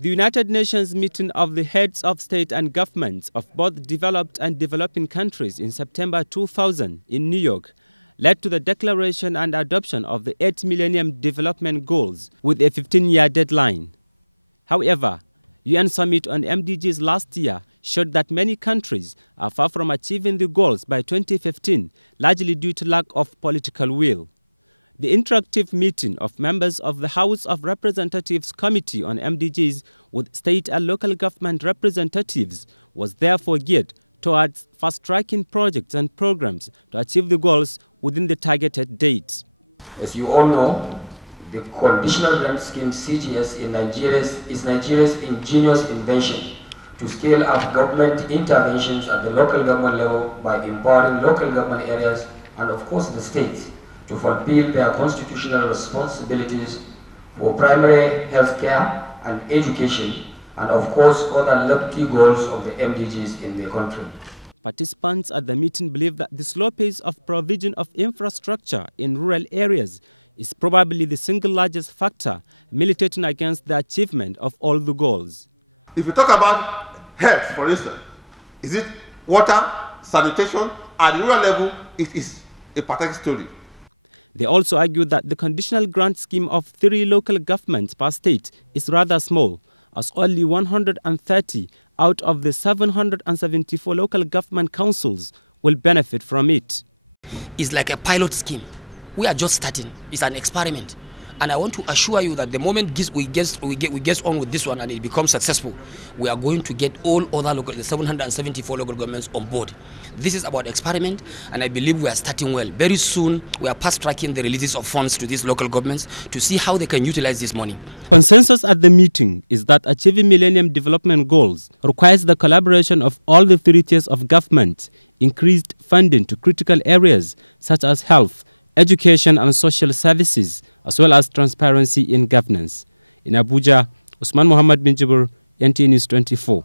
The United Nations meeting of the heads of state and governments of both developed and developing countries in September 2000 in New York led to the declaration and adoption of the 8 Millennium Development Goals with a 15-year deadline. However, UN Summit on Mdgs last year showed that many countries are far from achieving the goals by 2015, largely due to lack of political will. The interactive meeting of members of the House of Representatives Committee on Mdgs with state and local government representatives was therefore geared towards fast-tracking projects and programs to achieve the goals within the targeted dates. As you all know, the conditional grant scheme CGS is Nigeria's ingenious invention to scale up government interventions at the local government level by empowering local government areas and of course the states to fulfill their constitutional responsibilities for primary health care and education, and of course other lofty goals of the Mdgs in the country. Participants at the meeting believe that the slow pace of provision of infrastructure in rural areas is probably the single largest factor militating against the achievement of all the goals. If you talk about health, for instance, is it water, sanitation? At the rural level, it is a pathetic story. They also argue that the conditional grant scheme of 3 local governments per state is rather small, as only 130 out of the 774 local government councils will benefit from it. It's like a pilot scheme. We are just starting. It's an experiment. And I want to assure you that the moment we get on with this one and it becomes successful, we are going to get all other the 774 local governments on board. This is about experiment, and I believe we are starting well. Very soon, we are fast-tracking the releases of funds to these local governments to see how they can utilize this money. Consensus at the meeting is that achieving Millennium Development Goals requires the collaboration of all the 3 tiers of government, increased funding to critical areas such as health, education and social services, as well as transparency in governance. In Abuja, Usman Muhammad Bin Jibur, NTA News 24.